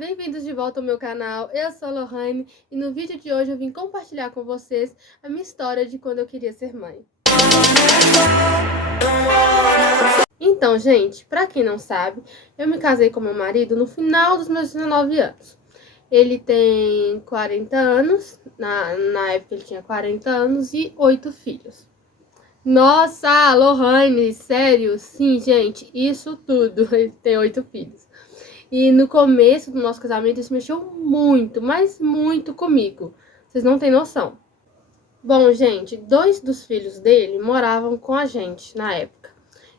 bem-vindos de volta ao meu canal. Eu sou a Lohane e no vídeo de hoje eu vim compartilhar com vocês a minha história de quando eu queria ser mãe. Então, gente, pra quem não sabe, eu me casei com meu marido no final dos meus 19 anos. Ele tem 40 anos, na época ele tinha 40 anos e 8 filhos. Nossa, Lohane, sério? Sim, gente, isso tudo. Ele tem 8 filhos. E no começo do nosso casamento isso mexeu muito, mas muito comigo. Vocês não têm noção. Bom, gente, 2 dos filhos dele moravam com a gente na época.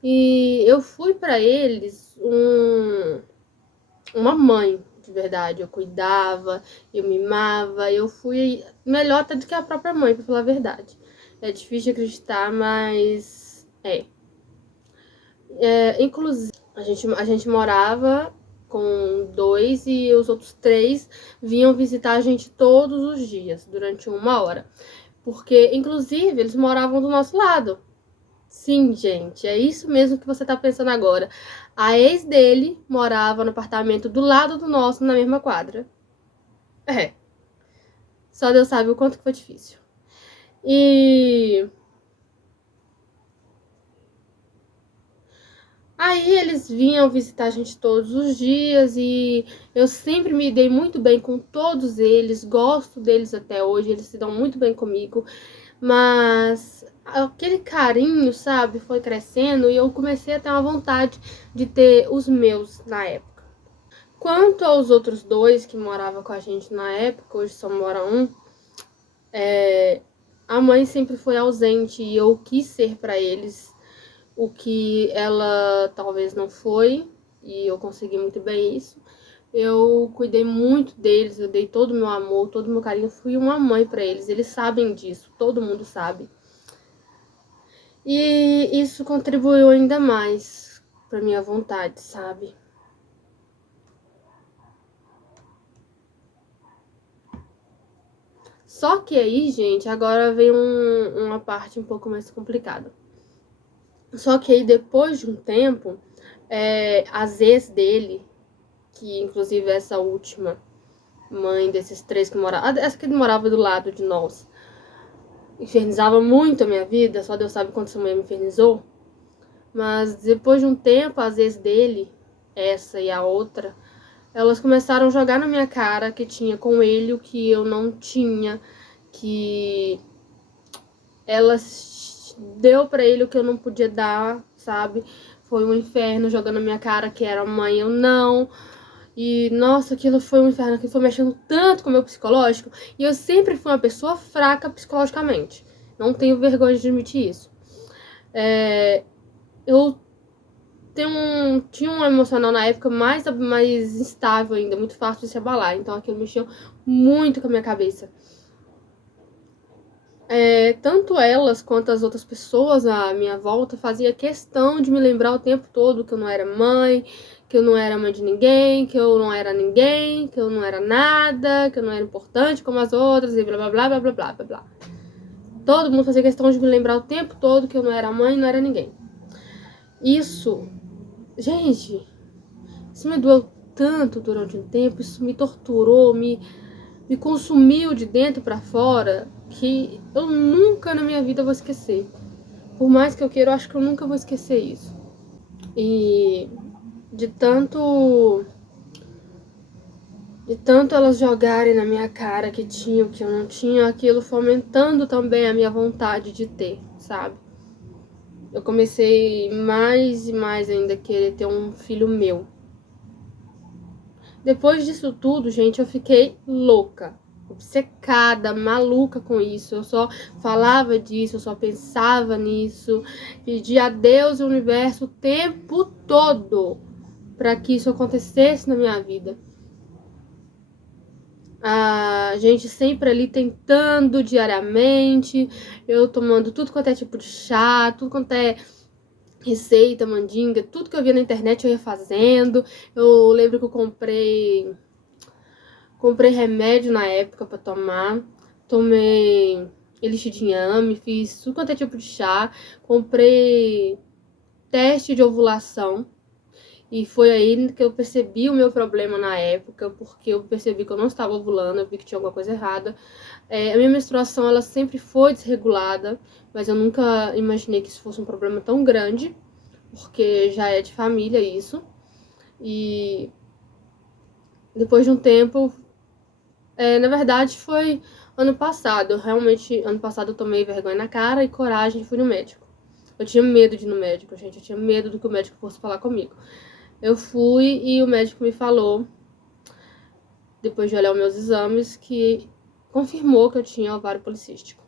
E eu fui pra eles uma mãe, de verdade. Eu cuidava, eu mimava, eu fui melhor até do que a própria mãe, pra falar a verdade. É difícil de acreditar, mas inclusive, a gente morava com 2 e os outros 3 vinham visitar a gente todos os dias, durante 1 hora. Porque, inclusive, eles moravam do nosso lado. Sim, gente, é isso mesmo que você tá pensando agora. A ex dele morava no apartamento do lado do nosso, na mesma quadra. Só Deus sabe o quanto que foi difícil. E aí eles vinham visitar a gente todos os dias e eu sempre me dei muito bem com todos eles, gosto deles até hoje, eles se dão muito bem comigo, mas aquele carinho, sabe, foi crescendo e eu comecei a ter uma vontade de ter os meus na época. Quanto aos outros 2 que moravam com a gente na época, hoje só mora um, a mãe sempre foi ausente e eu quis ser pra eles o que ela talvez não foi, e eu consegui muito bem isso. Eu cuidei muito deles, eu dei todo o meu amor, todo o meu carinho, fui uma mãe pra eles, eles sabem disso, todo mundo sabe. E isso contribuiu ainda mais pra minha vontade, sabe? Só que aí, gente, agora vem uma parte um pouco mais complicada. Só que aí, depois de um tempo, as ex dele, que inclusive essa última mãe desses 3 que moravam, essa que morava do lado de nós, infernizava muito a minha vida, só Deus sabe quanto essa mulher me infernizou. Mas depois de um tempo, as ex dele, essa e a outra, elas começaram a jogar na minha cara que tinha com ele o que eu não tinha, que elas deu pra ele o que eu não podia dar, sabe? Foi um inferno jogando na minha cara que era mãe, eu não. E, nossa, aquilo foi um inferno, que foi mexendo tanto com o meu psicológico. E eu sempre fui uma pessoa fraca psicologicamente. Não tenho vergonha de admitir isso. Eu tinha um emocional na época mais instável ainda, muito fácil de se abalar. Então aquilo mexeu muito com a minha cabeça. Tanto elas quanto as outras pessoas à minha volta fazia questão de me lembrar o tempo todo que eu não era mãe, que eu não era mãe de ninguém, que eu não era ninguém, que eu não era nada, que eu não era importante como as outras e blá blá blá blá blá blá blá blá. Todo mundo fazia questão de me lembrar o tempo todo que eu não era mãe, não era ninguém. Isso, gente, isso me doeu tanto durante um tempo, isso me torturou, me consumiu de dentro pra fora, que eu nunca na minha vida vou esquecer. Por mais que eu queira, eu acho que eu nunca vou esquecer isso. E de tanto elas jogarem na minha cara que tinha o que eu não tinha, aquilo fomentando também a minha vontade de ter, sabe? Eu comecei mais e mais ainda a querer ter um filho meu. Depois disso tudo, gente, eu fiquei louca, obcecada, maluca com isso. Eu só falava disso, eu só pensava nisso, pedia a Deus e o universo o tempo todo para que isso acontecesse na minha vida. A gente sempre ali tentando diariamente, eu tomando tudo quanto é tipo de chá, tudo quanto é receita, mandinga, tudo que eu via na internet eu ia fazendo. Eu lembro que eu comprei remédio na época pra tomar, tomei elixir de inhame, fiz tudo quanto é tipo de chá, comprei teste de ovulação E foi aí que eu percebi o meu problema na época, porque eu percebi que eu não estava ovulando, eu vi que tinha alguma coisa errada. A minha menstruação, ela sempre foi desregulada, mas eu nunca imaginei que isso fosse um problema tão grande, porque já é de família isso. E depois de um tempo, na verdade foi ano passado, ano passado eu tomei vergonha na cara e coragem e fui no médico. Eu tinha medo de ir no médico, gente, eu tinha medo do que o médico fosse falar comigo. Eu fui e o médico me falou, depois de olhar os meus exames, que confirmou que eu tinha ovário policístico.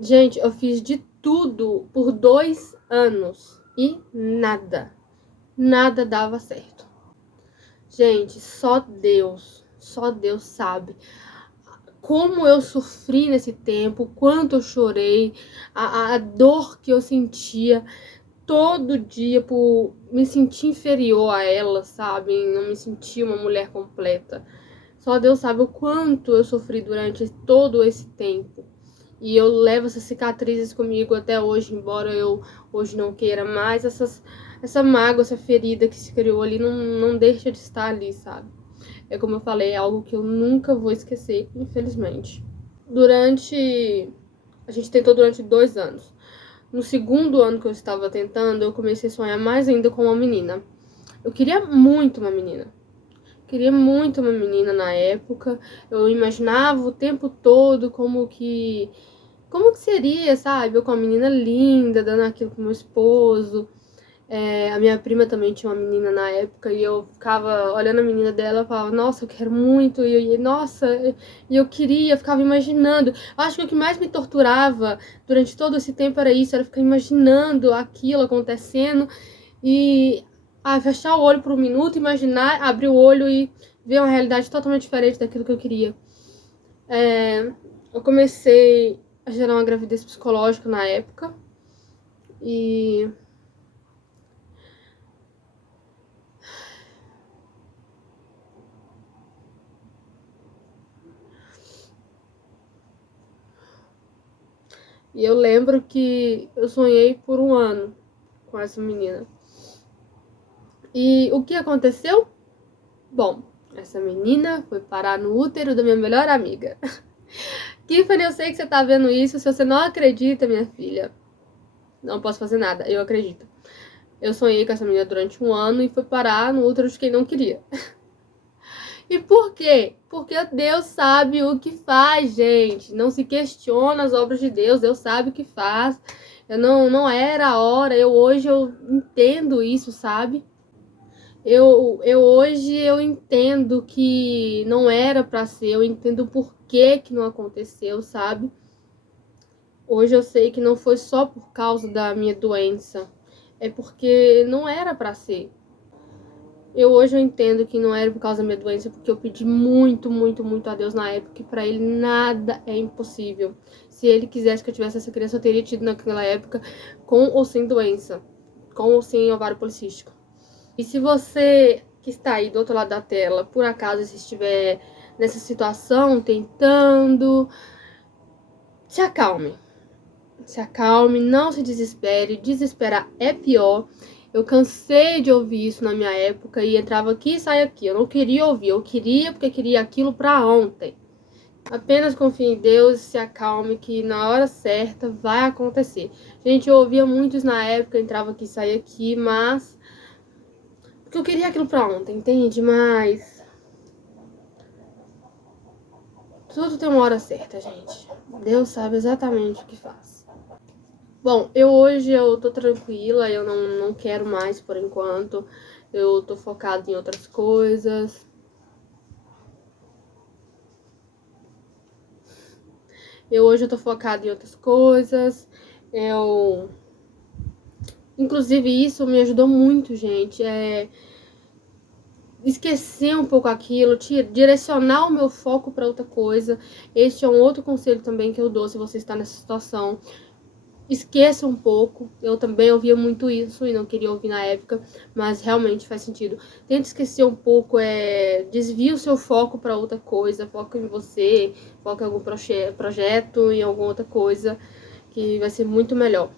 Gente, eu fiz de tudo por 2 anos e nada dava certo. Gente, só Deus sabe como eu sofri nesse tempo, quanto eu chorei, a dor que eu sentia todo dia por me sentir inferior a ela, sabe? Não me sentir uma mulher completa. Só Deus sabe o quanto eu sofri durante todo esse tempo. E eu levo essas cicatrizes comigo até hoje, embora eu hoje não queira mais. Essa mágoa, essa ferida que se criou ali não deixa de estar ali, sabe? É como eu falei, é algo que eu nunca vou esquecer, infelizmente. A gente tentou durante 2 anos. No segundo ano que eu estava tentando, eu comecei a sonhar mais ainda com uma menina. Eu queria muito uma menina. Queria muito uma menina na época. Eu imaginava o tempo todo como que seria, sabe? Eu com uma menina linda, dando aquilo pro meu esposo. A minha prima também tinha uma menina na época e eu ficava olhando a menina dela e falava, nossa, eu quero muito, nossa, e eu queria, eu ficava imaginando. Acho que o que mais me torturava durante todo esse tempo era isso, era ficar imaginando aquilo acontecendo e fechar o olho por um minuto, imaginar, abrir o olho e ver uma realidade totalmente diferente daquilo que eu queria. Eu comecei a gerar uma gravidez psicológica na época e eu lembro que eu sonhei por 1 ano com essa menina. E o que aconteceu? Bom, essa menina foi parar no útero da minha melhor amiga. Tiffany, eu sei que você tá vendo isso. Se você não acredita, minha filha, não posso fazer nada. Eu acredito. Eu sonhei com essa menina durante 1 ano e foi parar no útero de quem não queria. E por quê? Porque Deus sabe o que faz, gente. Não se questiona as obras de Deus. Deus sabe o que faz. Não era a hora. Hoje eu entendo isso, sabe? Hoje eu entendo que não era pra ser. Eu entendo por que não aconteceu, sabe? Hoje eu sei que não foi só por causa da minha doença. É porque não era pra ser. Hoje eu entendo que não era por causa da minha doença, porque eu pedi muito, muito, muito a Deus na época, que pra ele nada é impossível. Se ele quisesse que eu tivesse essa criança, eu teria tido naquela época, com ou sem doença, com ou sem ovário policístico. E se você que está aí do outro lado da tela, por acaso estiver nessa situação, tentando, se acalme. Se acalme, não se desespere. Desesperar é pior. Eu cansei de ouvir isso na minha época e entrava aqui e saia aqui. Eu não queria ouvir, eu queria porque queria aquilo pra ontem. Apenas confie em Deus, se acalme que na hora certa vai acontecer. Gente, eu ouvia muitos na época, entrava aqui e saia aqui, mas porque eu queria aquilo pra ontem, entende? Mas tudo tem uma hora certa, gente. Deus sabe exatamente o que faz. Bom, hoje eu tô tranquila, eu não quero mais por enquanto. Eu tô focada em outras coisas. Hoje eu tô focada em outras coisas. Inclusive, isso me ajudou muito, gente. Esquecer um pouco aquilo, direcionar o meu foco para outra coisa. Este é um outro conselho também que eu dou se você está nessa situação. Esqueça um pouco. Eu também ouvia muito isso e não queria ouvir na época, mas realmente faz sentido. Tente esquecer um pouco, desvie o seu foco para outra coisa, foca em você, foca em algum projeto, em alguma outra coisa, que vai ser muito melhor.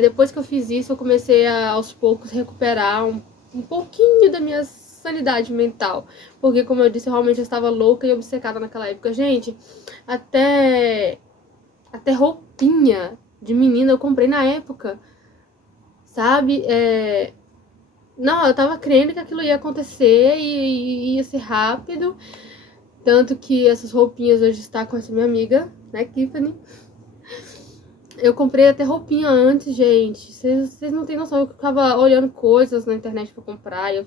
Depois que eu fiz isso, eu comecei a, aos poucos, recuperar um pouquinho da minha sanidade mental. Porque, como eu disse, eu realmente estava louca e obcecada naquela época. Gente, até, até roupinha de menina eu comprei na época, sabe? Não, eu tava crendo que aquilo ia acontecer e ia ser rápido. Tanto que essas roupinhas hoje está com essa minha amiga, né, Tiffany? Eu comprei até roupinha antes, gente. Vocês não têm noção. Eu ficava olhando coisas na internet pra comprar e eu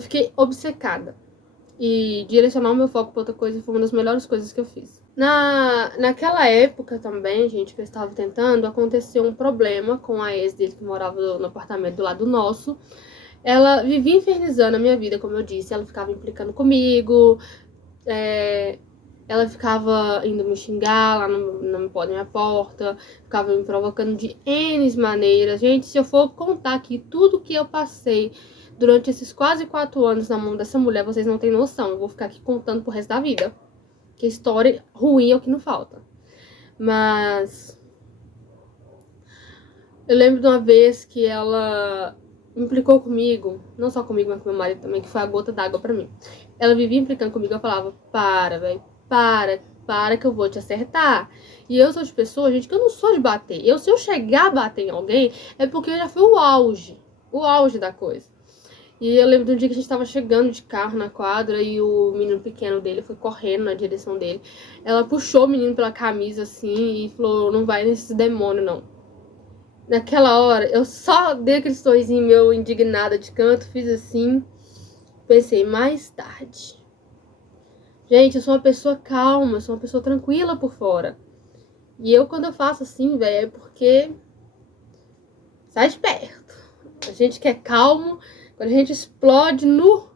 fiquei obcecada. E direcionar o meu foco pra outra coisa foi uma das melhores coisas que eu fiz. Naquela época também, gente, que eu estava tentando, aconteceu um problema com a ex dele que morava no apartamento do lado nosso. Ela vivia infernizando a minha vida, como eu disse. Ela ficava implicando comigo, ela ficava indo me xingar lá na minha porta, ficava me provocando de N maneiras. Gente, se eu for contar aqui tudo que eu passei durante esses quase 4 anos na mão dessa mulher, vocês não têm noção. Eu vou ficar aqui contando pro resto da vida. Que história ruim é o que não falta. Mas eu lembro de uma vez que ela implicou comigo, não só comigo, mas com meu marido também, que foi a gota d'água pra mim. Ela vivia implicando comigo, eu falava, para, velho, para que eu vou te acertar. E eu sou de pessoa, gente, que eu não sou de bater. Se eu chegar a bater em alguém, é porque já foi o auge da coisa. E eu lembro de um dia que a gente tava chegando de carro na quadra e o menino pequeno dele foi correndo na direção dele. Ela puxou o menino pela camisa assim e falou, não vai nesse demônio, não. Naquela hora, eu só dei aquele sorrisinho meu indignada de canto, fiz assim, pensei, mais tarde. Gente, eu sou uma pessoa calma, eu sou uma pessoa tranquila por fora. E eu, quando eu faço assim, velho, é porque sai de perto. A gente que é calmo, quando a gente explode no...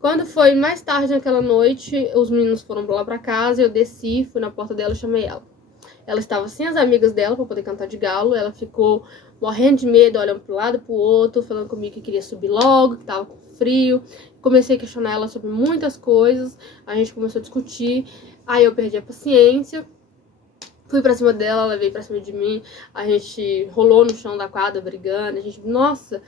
Quando foi mais tarde naquela noite, os meninos foram lá pra casa, eu desci, fui na porta dela e chamei ela. Ela estava sem as amigas dela para poder cantar de galo. Ela ficou morrendo de medo, olhando para um lado e para o outro, falando comigo que queria subir logo, que estava com frio. Comecei a questionar ela sobre muitas coisas. A gente começou a discutir. Aí eu perdi a paciência. Fui pra cima dela, ela veio pra cima de mim. A gente rolou no chão da quadra brigando. A gente, nossa.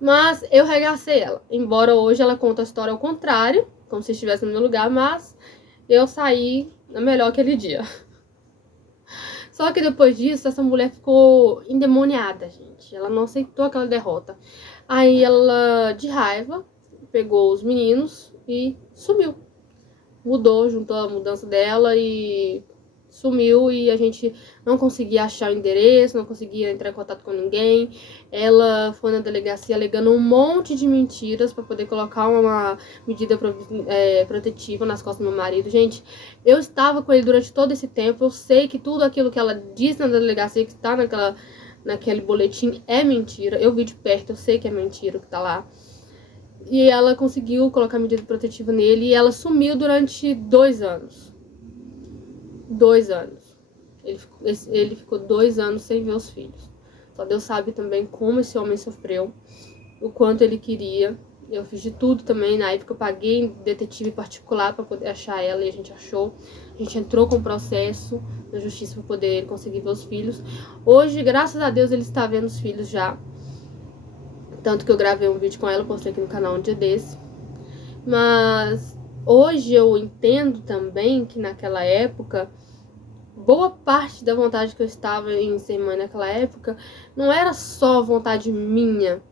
Mas eu regacei ela. Embora hoje ela conta a história ao contrário, como se estivesse no meu lugar, mas eu saí melhor aquele dia. Só que depois disso, essa mulher ficou endemoniada, gente. Ela não aceitou aquela derrota. Aí ela, de raiva, pegou os meninos e sumiu. Mudou, juntou a mudança dela e sumiu. E a gente não conseguia achar o endereço, não conseguia entrar em contato com ninguém. Ela foi na delegacia alegando um monte de mentiras para poder colocar uma medida protetiva nas costas do meu marido. Gente, eu estava com ele durante todo esse tempo. Eu sei que tudo aquilo que ela disse na delegacia, que está naquele boletim, é mentira. Eu vi de perto, eu sei que é mentira o que tá lá. E ela conseguiu colocar medida protetiva nele e ela sumiu durante 2 anos. 2 anos. Ele ficou 2 anos sem ver os filhos. Só Deus sabe também como esse homem sofreu, o quanto ele queria. Eu fiz de tudo também. Na época eu paguei detetive particular para poder achar ela e a gente achou. A gente entrou com o processo na justiça para poder conseguir ver os filhos. Hoje, graças a Deus, ele está vendo os filhos já. Tanto que eu gravei um vídeo com ela, postei aqui no canal um dia desse. Mas hoje eu entendo também que naquela época, boa parte da vontade que eu estava em ser mãe naquela época não era só vontade minha.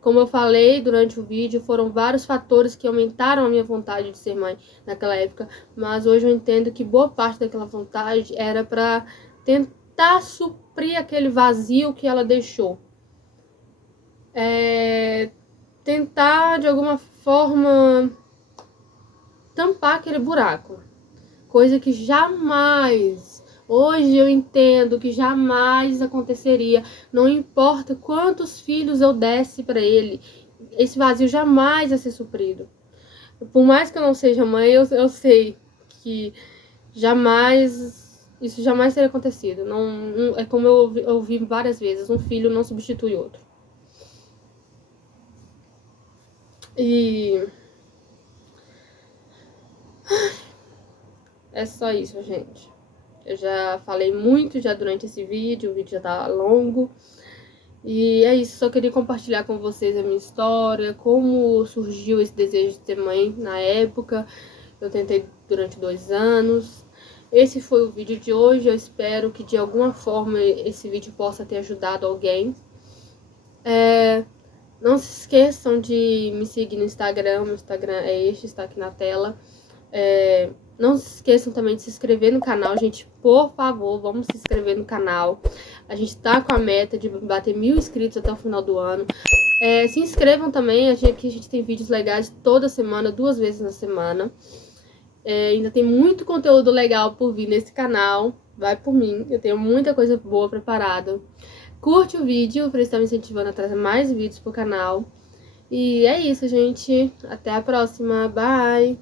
Como eu falei durante o vídeo, foram vários fatores que aumentaram a minha vontade de ser mãe naquela época. Mas hoje eu entendo que boa parte daquela vontade era para tentar suprir aquele vazio que ela deixou. Tentar de alguma forma tampar aquele buraco. Coisa que jamais, hoje eu entendo que jamais aconteceria. Não importa quantos filhos eu desse para ele, esse vazio jamais ia ser suprido. Por mais que eu não seja mãe, eu sei que isso jamais teria acontecido. Não, é como eu ouvi várias vezes, um filho não substitui outro. E é só isso, gente. Eu já falei muito já durante esse vídeo, o vídeo já tá longo. E é isso, só queria compartilhar com vocês a minha história, como surgiu esse desejo de ser mãe na época. Eu tentei durante 2 anos. Esse foi o vídeo de hoje, eu espero que de alguma forma esse vídeo possa ter ajudado alguém. Não se esqueçam de me seguir no Instagram, meu Instagram é este, está aqui na tela. Não se esqueçam também de se inscrever no canal, gente, por favor, vamos se inscrever no canal. A gente tá com a meta de bater 1000 inscritos até o final do ano. Se inscrevam também, aqui a gente tem vídeos legais toda semana, 2 vezes na semana. Ainda tem muito conteúdo legal por vir nesse canal, vai por mim, eu tenho muita coisa boa preparada. Curte o vídeo para estar me incentivando a trazer mais vídeos pro canal. E é isso, gente, até a próxima, bye!